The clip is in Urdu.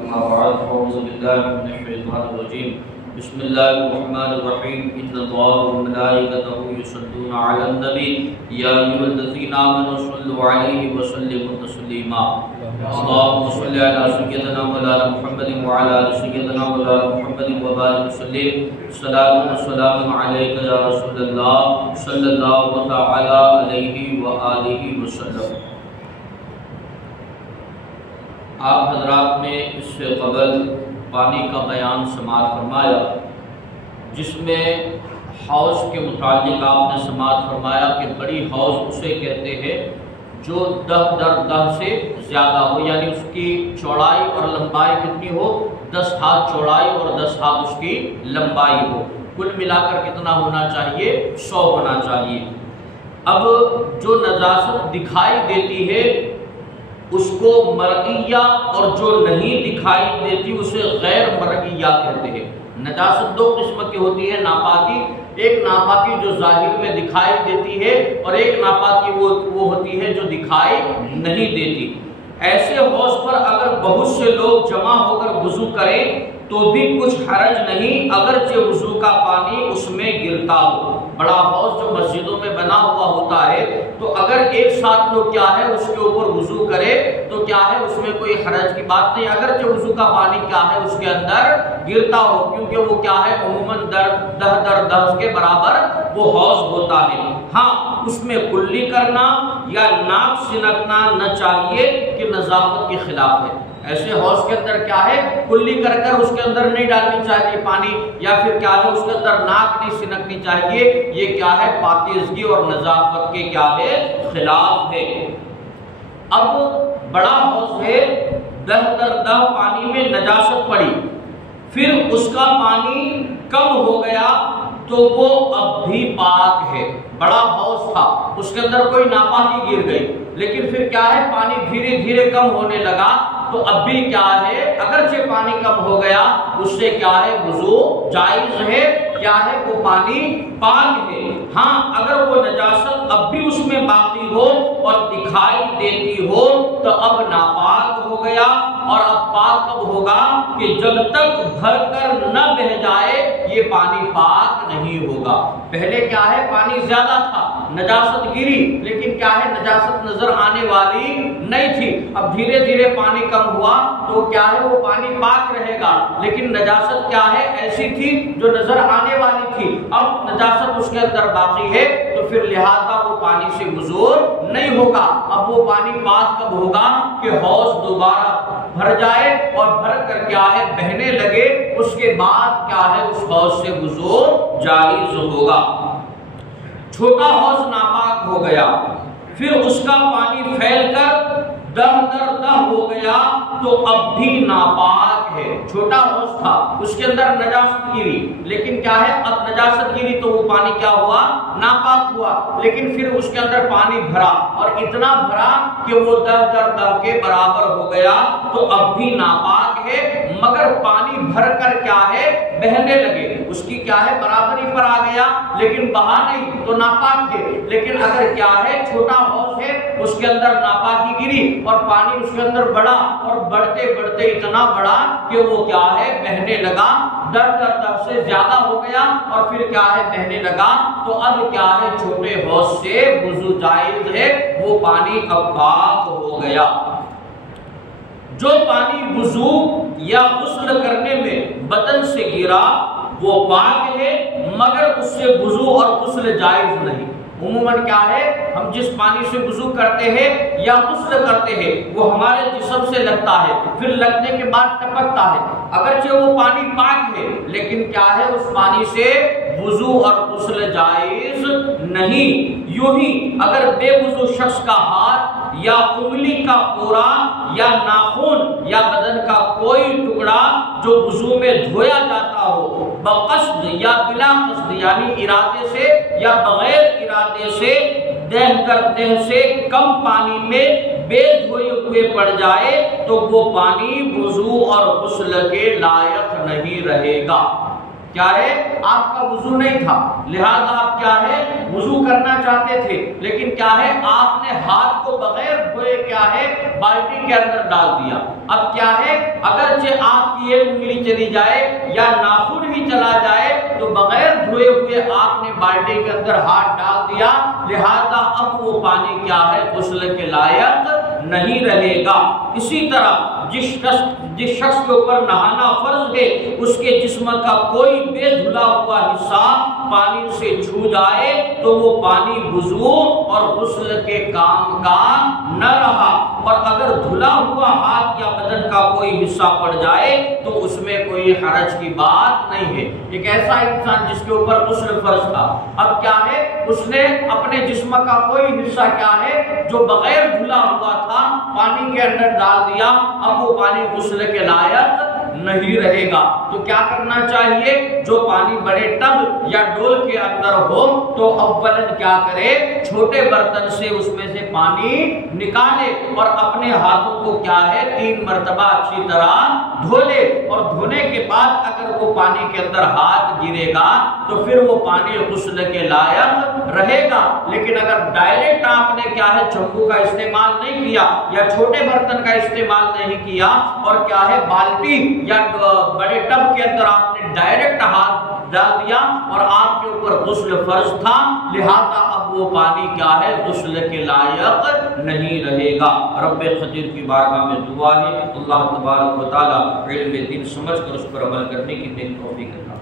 أما بعد أعوذ بالله من الشيطان الرجيم بسم الله الرحمن الرحيم إن الله وملائكته يصلون على النبي يا أيها الذين آمنوا صلوا عليه وسلموا تسليما اللهم صل على سيدنا مولانا محمد وعلى آل سيدنا مولانا محمد وبارك وسلم صلاة وسلام عليك يا رسول الله صلى الله تعالى عليه وآله وسلم۔ آپ حضرات نے اس سے قبل پانی کا بیان سماعت فرمایا، جس میں حوض کے متعلق آپ نے سماعت فرمایا کہ بڑی حوض اسے کہتے ہیں جو 10 در 10 سے زیادہ ہو، یعنی اس کی چوڑائی اور لمبائی کتنی ہو، 10 ہاتھ چوڑائی اور 10 ہاتھ اس کی لمبائی ہو، کل ملا کر کتنا ہونا چاہیے، 100 ہونا چاہیے۔ اب جو نجاست دکھائی دیتی ہے اس کو مرئیہ اور جو نہیں دکھائی دیتی اسے غیر مرئیہ کہتے ہیں۔ نجاست دو قسم کی ہوتی ہے ناپاکی، ایک ناپاکی جو ظاہر میں دکھائی دیتی ہے اور ایک ناپاکی وہ ہوتی ہے جو دکھائی نہیں دیتی۔ ایسے حوض پر اگر بہت سے لوگ جمع ہو کر وضو کریں تو بھی کچھ حرج نہیں، اگرچہ وضو کا پانی اس میں گرتا ہو۔ بڑا حوض جو مسجدوں میں بنا ہوا ہوتا ہے تو اگر ایک ساتھ لوگ کیا ہے اس کے اوپر وضو کرے تو کیا ہے اس میں کوئی حرج کی بات نہیں، اگرچہ وضو کا پانی کیا ہے اس کے اندر گرتا ہو، کیونکہ وہ کیا ہے عموماً 10 در 10 کے برابر وہ حوض ہوتا ہے۔ ہاں اس میں کلی کرنا یا ناک سنکنا نہ چاہیے کہ نظافت کے خلاف ہے۔ ایسے حوض کے اندر کیا ہے کلی کر کر اس کے اندر نہیں ڈالنی چاہیے پانی، یا پھر کیا ہے اس کے اندر ناک نہیں سنکنی چاہیے، یہ کیا ہے پاکیزگی اور نظافت کے کیا ہے خلاف ہے۔ اب بڑا حوض ہے، 10 در 10 پانی میں نجاست پڑی، پھر اس کا پانی کم ہو گیا تو وہ اب بھی پاک ہے۔ بڑا حوض تھا، اس کے اندر کوئی ناپاکی گر گئی، لیکن پھر کیا ہے پانی دھیرے دھیرے کم ہونے لگا تو اب بھی کیا ہے اگرچہ پانی کم ہو گیا اس سے کیا ہے وضو جائز ہے، کیا ہے وہ پانی پاک ہے۔ ہاں اگر وہ نجاست اب بھی اس میں باقی ہو اور دکھائی دیتی ہو تو اب ناپاک ہو گیا، اور اب پاک کب ہوگا کہ جب تک بھر کر نہ بہ جائے یہ پانی پاک نہیں ہوگا۔ پہلے کیا ہے پانی زیادہ تھا، نجاست گری، لیکن کیا ہے نجاست نظر آنے والی نہیں تھی، اب دھیرے دھیرے پانی کم ہوا تو کیا ہے وہ پانی پاک رہے گا، لیکن نجاست کیا ہے ایسی تھی جو نظر آنے والی تھی، اب نجاست اس کے اندر باقی ہے تو پھر لہذا وہ پانی سے وضو نہیں ہوگا۔ اب وہ پانی پاک کب ہوگا کہ حوض دوبارہ بھر جائے اور بھر کر کیا ہے بہنے لگے، اس کے بعد کیا ہے اس حوض سے وضو جائز ہوگا۔ چھوٹا حوض ناپاک ہو گیا، پھر اس کا پانی پھیل کر 10 در 10 ہو گیا تو اب بھی ناپاک ہے۔ چھوٹا حوض تھا، اس کے اندر نجاست گری، لیکن کیا ہے اب نجاست گری تو وہ پانی کیا ہوا ناپاک ہوا، لیکن پھر اس کے اندر پانی بھرا اور اتنا بھرا کہ وہ 10 در 10 کے برابر ہو گیا تو اب بھی ناپاک ہے، مگر پانی بھر کر کیا ہے بہنے لگے، اس کی کیا ہے برابری پر آ گیا، لیکن بہا نہیں تو ناپاک ہے۔ لیکن اگر کیا ہے چھوٹا حوض ہے اس کے اندر ناپاکی گری اور پانی اس کے اندر بڑھا اور بڑھتے بڑھتے اتنا بڑھا کہ وہ کیا ہے بہنے لگا، 10 در 10 سے زیادہ ہو گیا اور پھر کیا ہے بہنے لگا، تو اب کیا ہے چھوٹے حوض سے وضو جائز ہے، وہ پانی اب پاک ہو گیا۔ جو پانی وضو یا غسل کرنے میں بدن سے گرا وہ پاک ہے، مگر اس سے وضو اور غسل جائز نہیں۔ عموماً کیا ہے ہم جس پانی سے وضو کرتے ہیں یا غسل کرتے ہیں وہ ہمارے جسم سے لگتا ہے، پھر لگنے کے بعد ٹپکتا ہے، اگرچہ وہ پانی پاک ہے لیکن کیا ہے اس پانی سے وضو اور غسل جائز نہیں۔ یوں ہی اگر بے وضو شخص کا ہاتھ یا انگلی کا پورا یا ناخن یا بدن کا کوئی ٹکڑا جو وضو میں دھویا جاتا ہو بقصد یا بلا قصد، یعنی ارادے سے یا بغیر ارادے سے دہ کر دہ سے کم پانی میں بے دھوئے ہوئے پڑ جائے تو وہ پانی وضو اور غسل کے لائق نہیں رہے گا۔ کیا ہے آپ کا وضو نہیں تھا، لہذا آپ کیا ہے وضو کرنا چاہتے تھے، لیکن کیا ہے آپ نے ہاتھ کو بغیر دھوئے کیا ہے بالٹی کے اندر ڈال دیا۔ اب کیا ہے اگرچہ آپ کی ایک انگلی چلی جائے یا ناخن ہی چلا جائے تو بغیر دھوئے ہوئے آپ نے بالٹی کے اندر ہاتھ ڈال دیا، لہذا اب وہ پانی کیا ہے غسل کے لائق نہیں رہے گا۔ اسی طرح جس شخص کے اوپر نہانا فرض ہے، اس کے جسم کا کوئی بے دھلا ہوا حصہ پانی سے چھو جائے تو وہ پانی وضو اور غسل کے کام کا نہ رہا، اور اگر دھلا ہوا ہاتھ یا بدن کا کوئی حصہ پڑ جائے تو اس میں کوئی حرج کی بات نہیں ہے۔ ایک ایسا انسان جس کے اوپر غسل فرض تھا، اب کیا ہے اس نے اپنے جسم کا کوئی حصہ کیا ہے جو بغیر دھلا ہوا تھا پانی کے اندر ڈال دیا، اب وہ پانی غسل کے لائق نہیں رہے گا۔ تو کیا کرنا چاہیے؟ جو پانی بڑے ٹب یا ڈول کے اندر ہو تو اولاً کیا کرے، چھوٹے برتن سے اس میں سے پانی نکالے اور اپنے ہاتھوں کو کیا ہے 3 مرتبہ اچھی طرح دھو لے، اور دھونے کے بعد اگر وہ پانی کے اندر ہاتھ گرے گا تو پھر وہ پانی غسل کے لائق رہے گا۔ لیکن اگر ڈائریکٹ آپ نے کیا ہے چمبو کا استعمال نہیں کیا یا چھوٹے برتن کا استعمال نہیں کیا اور کیا ہے بالٹی یا بڑے ٹب کے اندر آپ نے ڈائریکٹ ہاتھ ڈال دیا اور آپ کے اوپر غسل فرض تھا، لہذا اب وہ پانی کیا ہے غسل کے لائق نہیں رہے گا۔ رب قدیر کی بارگاہ میں دعا ہے اللہ تبارک و تعالی علم دین سمجھ کر اس پر عمل کرنے کی توفیق عطا